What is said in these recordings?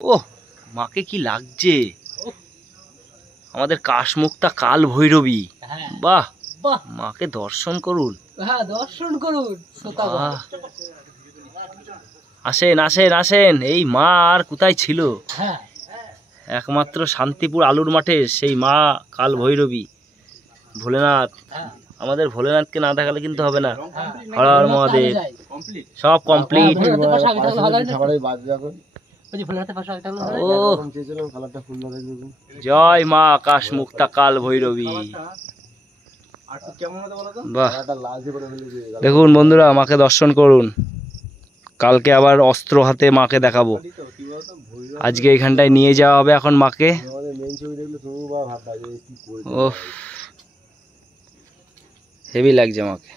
ওহ, মাকে কি লাগছে! আমাদের কাশমুক্তা কাল ভৈরবী। বাহ বাহ, মাকে দর্শন করুন। হ্যাঁ, দর্শন করুন। আসেন আসেন আসেন, এই মা আর কোথায় ছিল? হ্যাঁ, একমাত্র শান্তিপুর আলুর মাঠে সেই মা কাল ভৈরবী ভোলেনাথ। আমাদের ভোলেনাথকে না দেখালে কিন্তু হবে না। হর হর মহাদেব। সব কমপ্লিট। ও জয় মা কাশমুক্তা কাল ভৈরবী। বাহ, দেখুন বন্ধুরা, মাকে দর্শন করুন। কালকে আবার অস্ত্র হাতে মাকে দেখাবো। আজকে এখানটায় নিয়ে যাওয়া হবে এখন মাকে। ও হেভি লাগছে মাকে।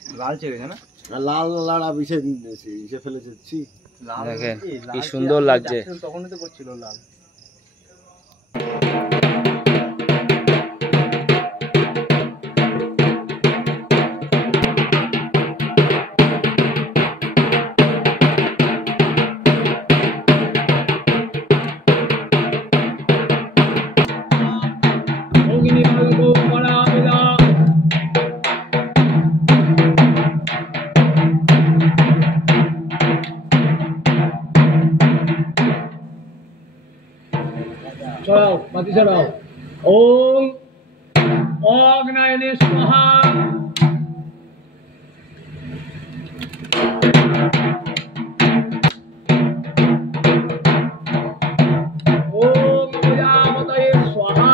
দেখেন কি সুন্দর লাগছে। ওম অগ্নয়ে স্বাহা। ওম প্রজাপতয়ে স্বাহা।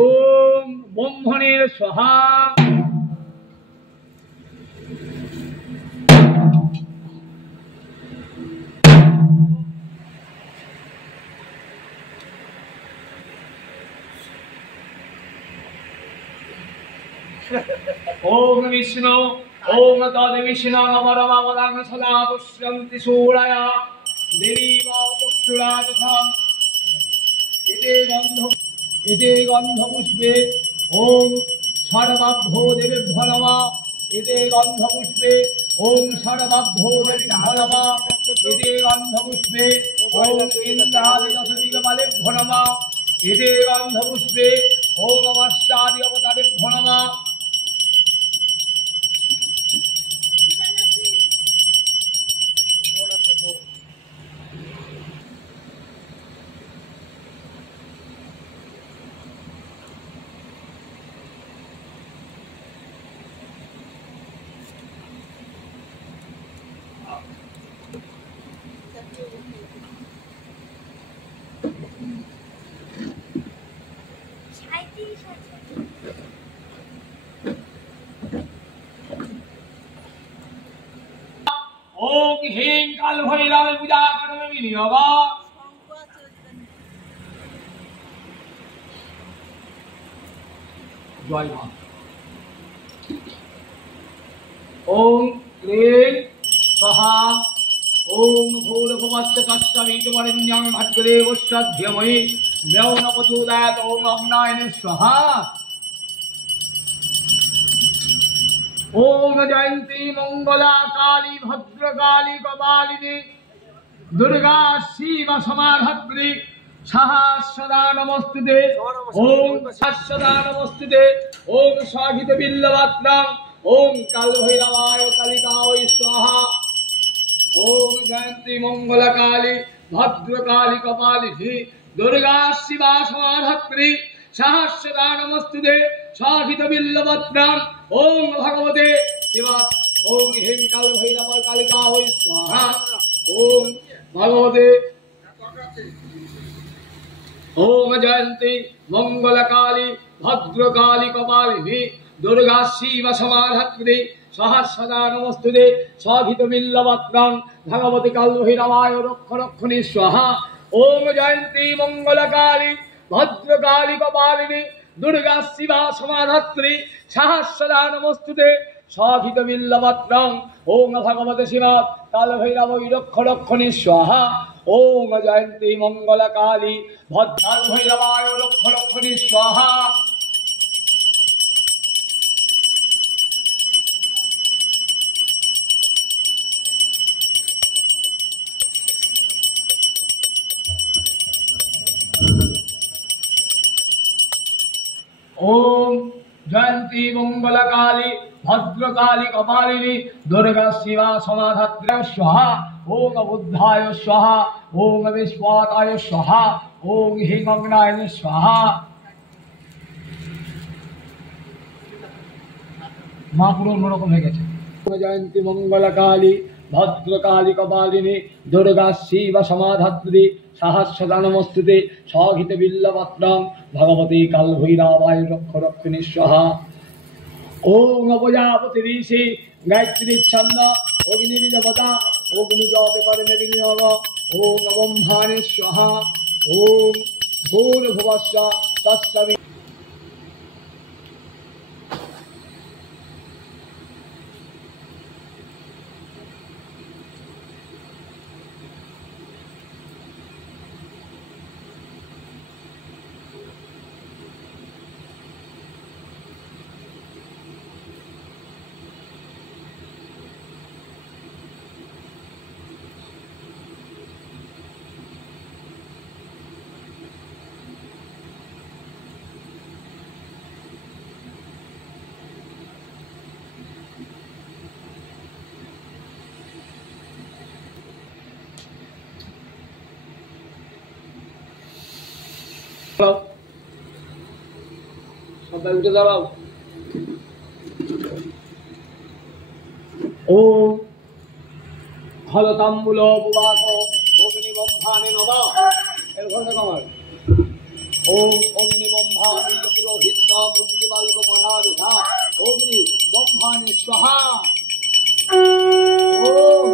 ওম ব্রহ্মণে স্বাহা। ओम विष्णु ओम तद विष्णु अमरमावदान सदा पुष्यन्ति सूरया देवी चक्षुरादथम एते गंध पुष्पे ओम सर्वभ्यो देवेभ्यो नमः। एते गंध पुष्पे ओम सर्वभ्यो देवेभ्यो नमः। एते गंध पुष्पे ओम इंद्रादि दशदिगपालेभ्यो नमः। एते गंध पुष्पे ओम अष्टादि अवतारेभ्यो नमः। ओम ह्रीं काल भैरव पूजा करमे विनियोग। जय मां। ओम क्लीं स्वाहा। ओम भूर्भुवस्सु तस्सवितुर्वरेण्यं भर्गदेवस्य धीमहि यो न प्रचोदयात्। ओम अग्नये स्वाहा। ओम जयंती मंगला काली भद्रकाली कपालिनी दुर्गा शिव समाधात्री सहस्रदा नमस्तुते। ओम सहस्रदा नमस्तुते। ओम स्वागित बिल्लवत्रं। ओम काल भैरवाय कालिकाय स्वाहा। ओम जयंती मंगला काली भद्रकाली कपालिनी दुर्गा शिव समाधात्री सहस्रदा नमस्तुते। स्वागित बिल्लवत्रं। ओम भगवते शिवा। ओम ह्रीं काल भैरव कालिका होय स्वाहा। ओम भगवते ओम जयंती मंगल काली भद्रकाली कपालिनी दुर्गा शिव समाधात्री सहस्रदा नमस्तुते। स्वाधित बिल्लवत्रं भगवती काल भैरवाय रक्ष रक्षिणी स्वाहा। ओम जयंती मंगल काली भद्रकाली कपालिनी दुर्गा शिवा समाधात्री सहस्रदा नमस्तुते। स्वाधित बिल्लवत्रं। ओम भगवते शिवा काल भैरव रक्ष रक्षिणी स्वाहा। ओम जयंती मंगल काली भद्रकाल भैरवाय रक्ष रक्षिणी स्वाहा। মঙ্গলকালী ভদ্রকালী কপালিনী দুর্গা শিবা সমাধাত্রী স্বাহা ওং বুদ্ধায় স্বাহা ওং বিস্বাতায় স্বাহা ওং হিং অগ্নায় স্বাহা। মা পুরো অন্যরকম হয়ে গেছে। জয়ন্তী মঙ্গলকালী ভদ্রকালী কপালিনী দুর্গা শিব সমাধাত্রী সহস্রদা নমস্তুতে স্বহিত বিল্লপত্রং ভগবতী কালভৈরবায় রক্ষ রক্ষিণী স্বাহা। ওং প্রজাপতি ঋষি গায়ত্রী ছন্দ অগ্নিদেবতা অগ্নিজপে কর্মে বিনিয়োগ ওং ব্রহ্মাণে স্বাহা ওং ভূর্ভুবস্য তস্সবি। সবাই উঠে দাঁড়াও। ওম হলতাম্বুল বুবাক অগ্নিবম্ভানে নমঃ। এর ঘন্টা কামার। ওম অগ্নিবম্ভানে পুরোহিত মুক্তিবালক পরাবিধা অগ্নি বম্ভানে স্বাহা। ওম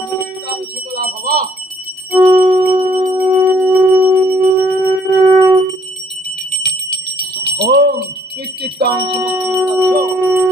অগ্নিকাম সকলা ভবা। ওম পিতৃত্বং সমুদ্রস্য